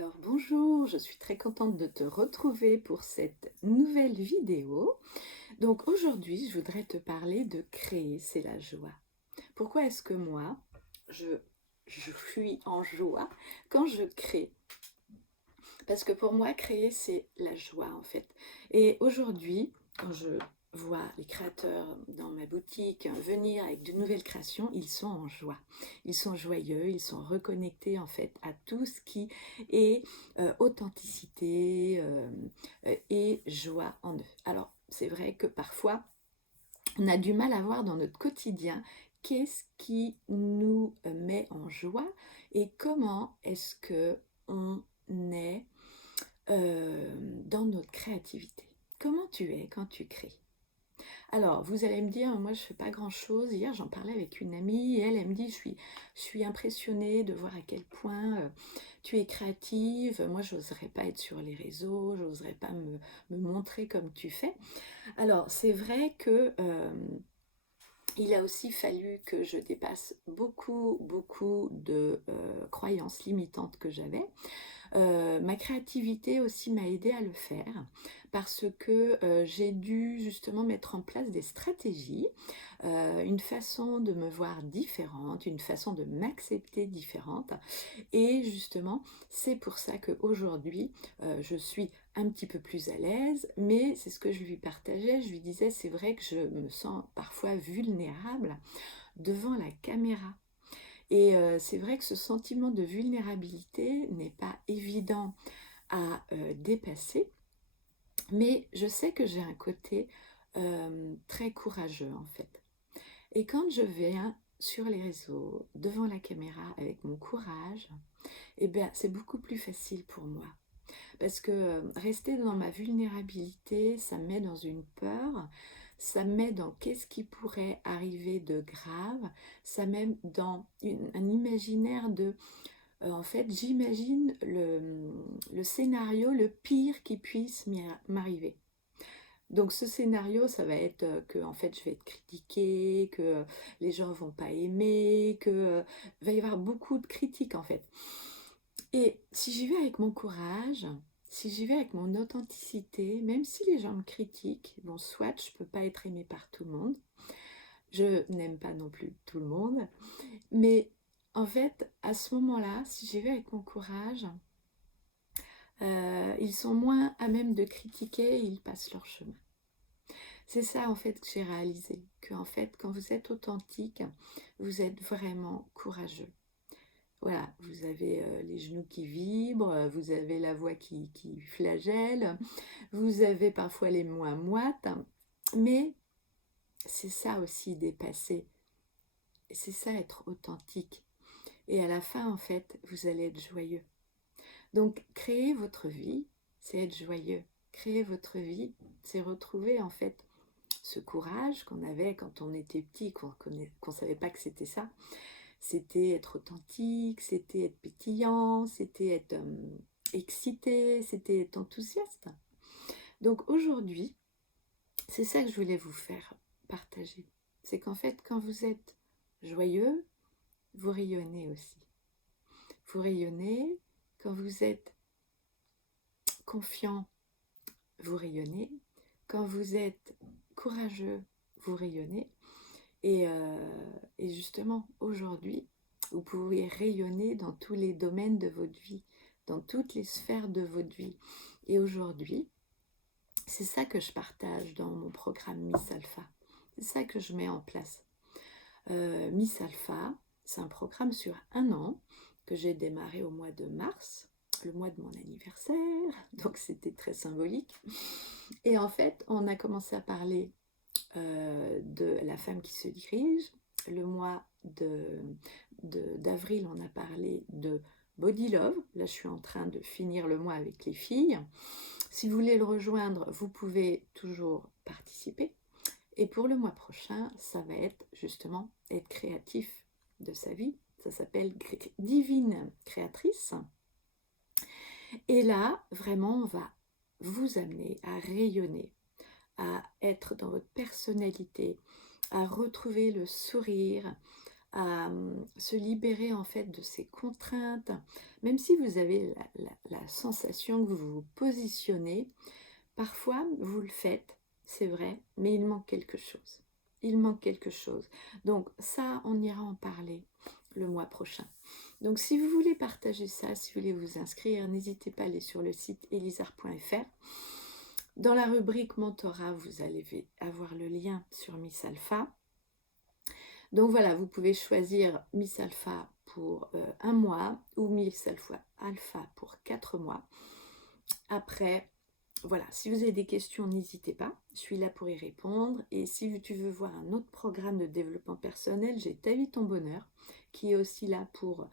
Alors bonjour, je suis très contente de te retrouver pour cette nouvelle vidéo. Donc aujourd'hui, je voudrais te parler de créer, c'est la joie. Pourquoi est-ce que moi, je, je suis en joie quand je crée? Parce que pour moi, créer, c'est la joie en fait. Et aujourd'hui, quand je vois les créateurs dans ma boutique venir avec de nouvelles créations, ils sont en joie. Ils sont joyeux, ils sont reconnectés en fait à tout ce qui est authenticité et joie en eux. Alors, c'est vrai que parfois, on a du mal à voir dans notre quotidien qu'est-ce qui nous met en joie et comment est-ce que on est dans notre créativité. Comment tu es quand tu crées? Alors, vous allez me dire, moi je ne fais pas grand-chose. Hier, j'en parlais avec une amie et elle me dit, je suis impressionnée de voir à quel point tu es créative. Moi, je n'oserais pas être sur les réseaux, je n'oserais pas me montrer comme tu fais. Alors, c'est vrai que il a aussi fallu que je dépasse beaucoup de croyances limitantes que j'avais. Ma créativité aussi m'a aidé à le faire parce que j'ai dû justement mettre en place des stratégies, une façon de me voir différente, une façon de m'accepter différente. Et justement, c'est pour ça qu'aujourd'hui, je suis un petit peu plus à l'aise, mais c'est ce que je lui partageais. Je lui disais, c'est vrai que je me sens parfois vulnérable devant la caméra. Et c'est vrai que ce sentiment de vulnérabilité n'est pas évident à dépasser, mais je sais que j'ai un côté très courageux en fait. Et quand je viens sur les réseaux, devant la caméra, avec mon courage, eh bien, c'est beaucoup plus facile pour moi. Parce que rester dans ma vulnérabilité, ça me met dans une peur, ça me met dans qu'est-ce qui pourrait arriver de grave, ça me met dans un imaginaire de... en fait, j'imagine le scénario le pire qui puisse m'arriver. Donc ce scénario, ça va être que en fait je vais être critiquée, que les gens vont pas aimer, que va y avoir beaucoup de critiques en fait. Et si j'y vais avec mon courage, si j'y vais avec mon authenticité, même si les gens me critiquent, bon, soit je peux pas être aimée par tout le monde, je n'aime pas non plus tout le monde, mais en fait, à ce moment-là, si j'y vais avec mon courage, ils sont moins à même de critiquer et ils passent leur chemin. C'est ça en fait que j'ai réalisé, que en fait, quand vous êtes authentique, vous êtes vraiment courageux. Voilà, vous avez les genoux qui vibrent, vous avez la voix qui flagelle, vous avez parfois les mots à moite, mais c'est ça aussi dépasser, c'est ça être authentique. Et à la fin, en fait, vous allez être joyeux. Donc, créer votre vie, c'est être joyeux. Créer votre vie, c'est retrouver en fait ce courage qu'on avait quand on était petit, qu'on ne savait pas que c'était ça. C'était être authentique, c'était être pétillant, c'était être excité, c'était être enthousiaste. Donc aujourd'hui, c'est ça que je voulais vous faire partager. C'est qu'en fait, quand vous êtes joyeux, vous rayonnez aussi. Vous rayonnez, quand vous êtes confiant, vous rayonnez. Quand vous êtes courageux, vous rayonnez. Et justement, aujourd'hui, vous pouvez rayonner dans tous les domaines de votre vie, dans toutes les sphères de votre vie. Et aujourd'hui, c'est ça que je partage dans mon programme Miss Alpha. C'est ça que je mets en place. Miss Alpha, c'est un programme sur 1 an que j'ai démarré au mois de mars, le mois de mon anniversaire, donc c'était très symbolique. Et en fait, on a commencé à parler de la femme qui se dirige. Le mois d'avril, on a parlé de Body Love. Là, je suis en train de finir le mois avec les filles. Si vous voulez le rejoindre, vous pouvez toujours participer. Et pour le mois prochain, ça va être justement être créatif de sa vie. Ça s'appelle Divine Créatrice. Et là, vraiment, on va vous amener à rayonner, à être dans votre personnalité, à retrouver le sourire, à se libérer en fait de ces contraintes, même si vous avez la sensation que vous vous positionnez, parfois vous le faites, c'est vrai, mais il manque quelque chose. Il manque quelque chose. Donc ça, on ira en parler le mois prochain. Donc si vous voulez partager ça, si vous voulez vous inscrire, n'hésitez pas à aller sur le site elisar.fr. Dans la rubrique mentorat, vous allez avoir le lien sur Miss Alpha. Donc voilà, vous pouvez choisir Miss Alpha pour 1 mois ou Miss Alpha pour 4 mois. Après, voilà, si vous avez des questions, n'hésitez pas, je suis là pour y répondre. Et si tu veux voir un autre programme de développement personnel, j'ai Ta vie, ton bonheur, qui est aussi là pour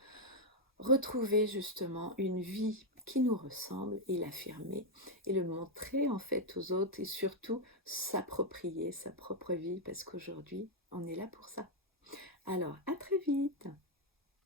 retrouver justement une vie qui nous ressemble et l'affirmer et le montrer en fait aux autres et surtout s'approprier sa propre vie parce qu'aujourd'hui, on est là pour ça. Alors, à très vite!